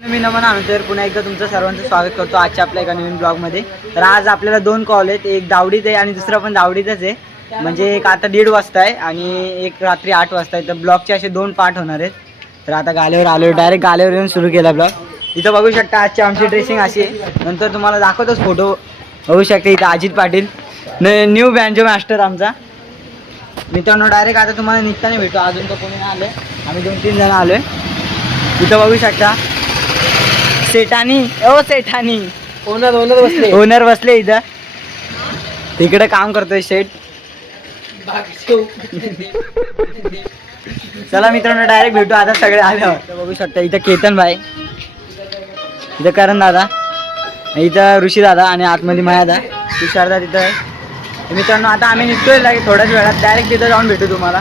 मी नमन तर पुन्हा एकदा तुमचं सर्वांचं स्वागत करतो आजच्या आपल्या एका नवीन ब्लॉगमध्ये. तर आज आपल्याला दोन कॉल आहेत, एक दावडीत आहे आणि दुसरा पण दावडीतच आहे. म्हणजे एक आता 1:30 वाजता आहे आणि एक रात्री 8 वाजता आहे. तर ब्लॉगचे असे दोन पार्ट होणार आहेत. तर आता गाल्यावर आलो, डायरेक्ट गाल्यावर येऊन सुरू केला ब्लॉग. इथं बघू शकता आजची आमची ड्रेसिंग अशी आहे. नंतर तुम्हाला दाखवतोच फोटो बघू शकता. इथं Ajit Patil new banjo master आमचा मित्रांनो. डायरेक्ट आता तुम्हाला निघताना भेटू. अजून तर कोणी नाही आलं, आम्ही 2-3 जण आलो आहे. इथं बघू शकता सेठानी सेठानी ओनर बसले इथं. तिकडे काम करतोय शेठ. चला मित्रांनो डायरेक्ट भेटू आता सगळे आल्यावर. बघू शकता इथं केतन भाई, इथं करण दादा, इथं ऋषी दादा आणि आतमध्ये माया दादा, तुषार दादा तिथं आहे. मित्रांनो आता आम्ही निघतोय लागे थोड्याच वेळात. डायरेक्ट तिथं जाऊन भेटू तुम्हाला.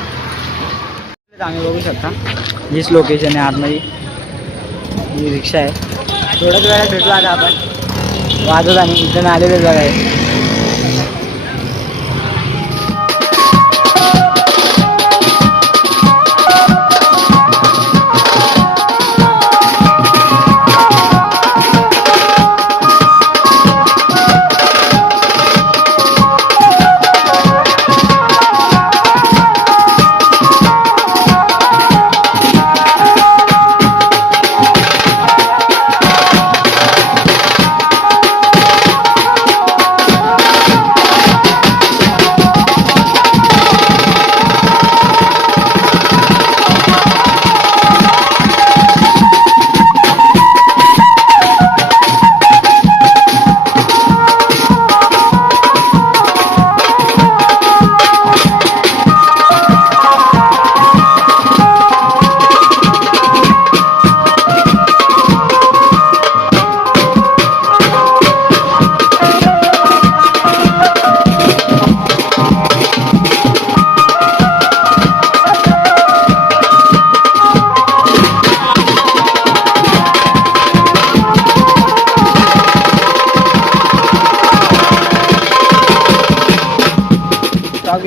आम्ही बघू शकता हीच लोकेशन आहे. आतमध्ये ही रिक्षा आहे. थोड्याच वेळात भेटू आता आपण. वाजत आणि इथं आलेले जागा आहे.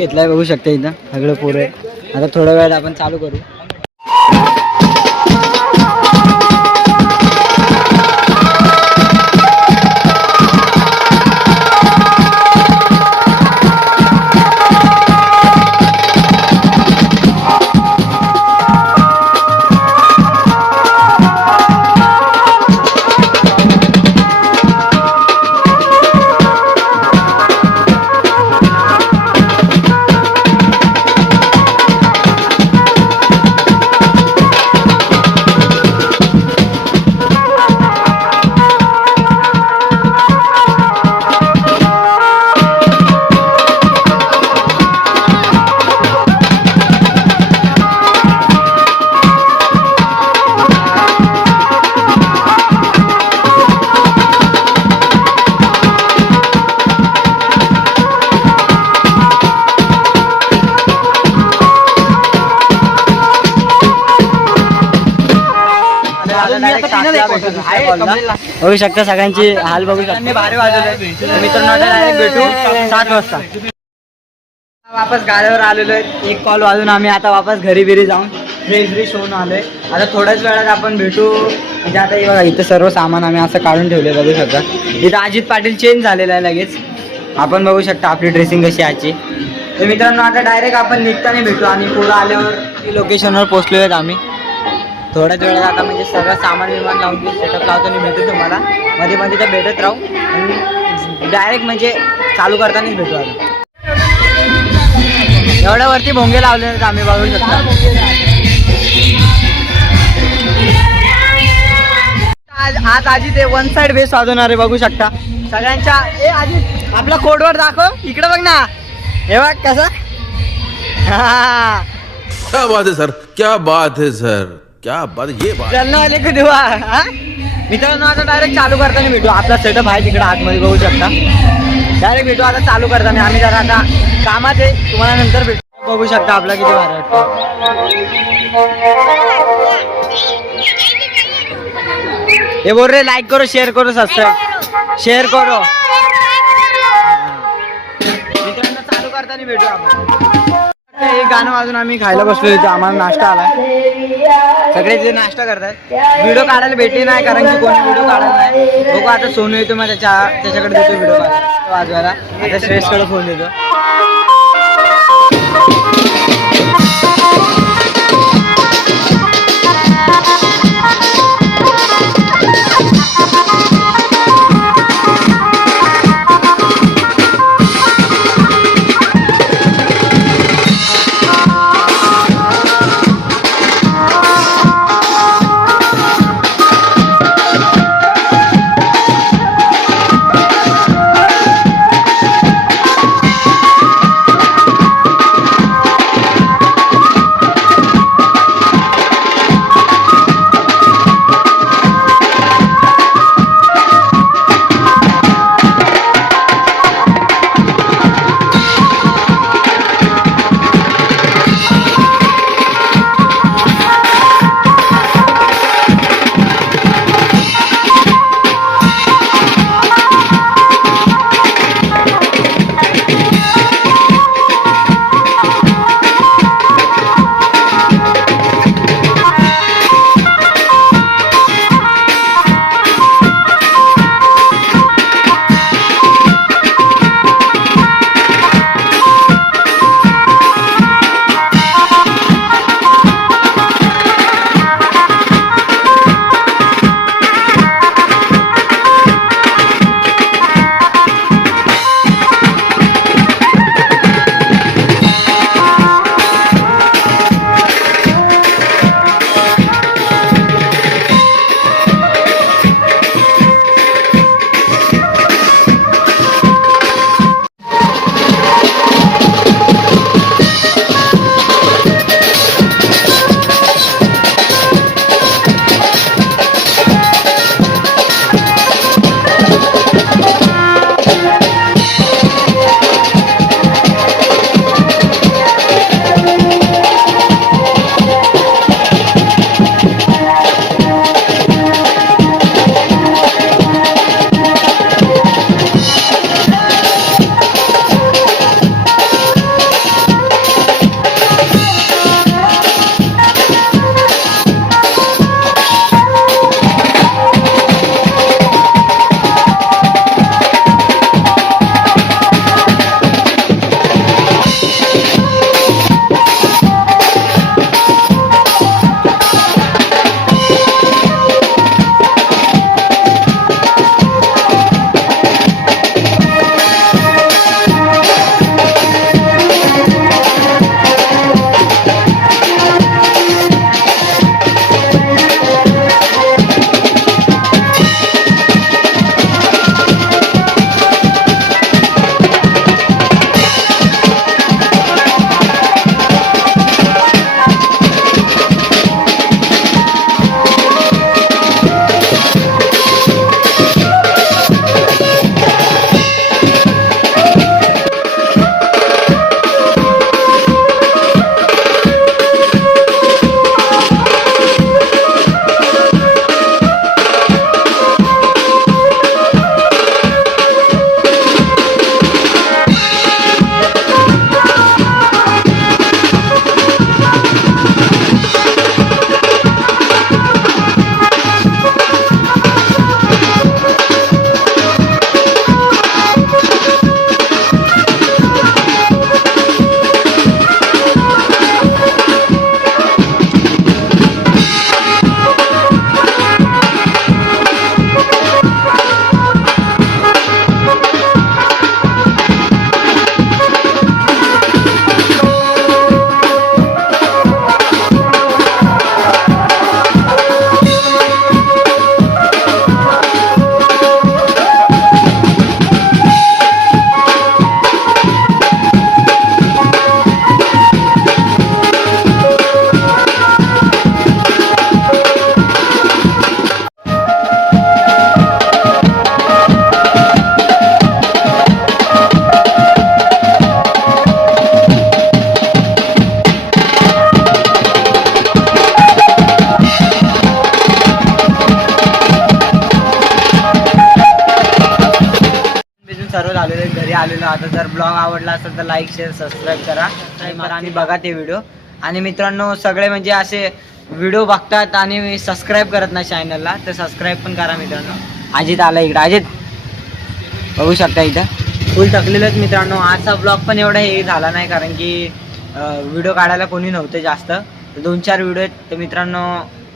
घेतलाय बघू शकता इथं सगळं पोरं आहे. आता थोड्या वेळात आपण चालू करू. बघू शकता सगळ्यांची हाल बघू शकता. 12 वाजले मित्रांनो. डायरेक्ट भेटू 7 वाजता. वापस गाड्यावर आलेलो आहे. एक कॉल वाजून आम्ही आता वापस घरी जाऊन फ्रेश होऊन आलोय. आता थोड्याच वेळात आपण भेटू. म्हणजे आता हे बघा इथं सर्व सामान आम्ही असं काढून ठेवले बघू शकता. इथं अजित पाटील चेंज झालेला आहे लगेच. आपण बघू शकता आपली ड्रेसिंग कशी आजची. तर मित्रांनो आता डायरेक्ट आपण निघताना भेटू. आणि पुढं आल्यावर लोकेशनवर पोहोचलो आहेत आम्ही. थोड्याच वेळात आता म्हणजे सगळं सामान विमान लावून सेटअप लावतो आणि भेटू तुम्हाला. मध्ये मध्ये तर भेटत राहू आणि डायरेक्ट म्हणजे चालू करतानाच भेटू. आता एवढ्या वरती भोंगे लावले आहेत आम्ही बघू शकता. आज अजित ते वन साइड बेस वाजवणार आहे बघू शकता सगळ्यांच्या. अजित आपला कोडवर दाखव. इकडे बघ ना. हे बघ कसं. क्या बात है सर, क्या बात है सर, क्या बात. ये बात चलना वाले को देवा. मित्रांनो आता डायरेक्ट चालू करताना भेटू. आपला सेटअप आहे तिकडे आतमध्ये बघू शकता. डायरेक्ट भेटू आता चालू करताना. आम्ही जरा आता कामात आहे, तुम्हाला नंतर भेटू. बघू शकता आपला किती भारी वाटतं. हे बोल रे लाईक करो, शेअर करो, सबस्क्राईब शेअर करो. मित्रांनो चालू करताना भेटू आपण. एक गाणं वाजून आम्ही खायला बसलो इथे. आम्हाला नाश्ता आलाय. सगळे तिथे नाश्ता करतात. व्हिडिओ काढायला भेटली नाही कारण की कोणी व्हिडिओ काढायला नाही. बघू आता सोनू येतो मग त्याच्याकडे देतो व्हिडिओ वाजवायला. आता श्रेयसकडे फोन देतो. घरी आलेलो आता. जर ब्लॉग आवडला असेल तर लाईक शेअर सबस्क्राईब करा आणि बघा ते व्हिडिओ. आणि मित्रांनो सगळे म्हणजे असे व्हिडिओ बघतात आणि सबस्क्राईब करत नाही चॅनलला, तर सबस्क्राईब पण करा मित्रांनो. अजित आला इकडं, अजित बघू शकता इथं फुल थकलेलंच मित्रांनो. आजचा ब्लॉग पण एवढा हे झाला नाही कारण की व्हिडिओ काढायला कोणी नव्हतं जास्त, तर 2-4 व्हिडिओ आहेत. तर मित्रांनो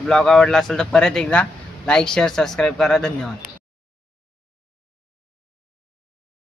ब्लॉग आवडला असेल तर परत एकदा लाईक शेअर सबस्क्राईब करा. धन्यवाद.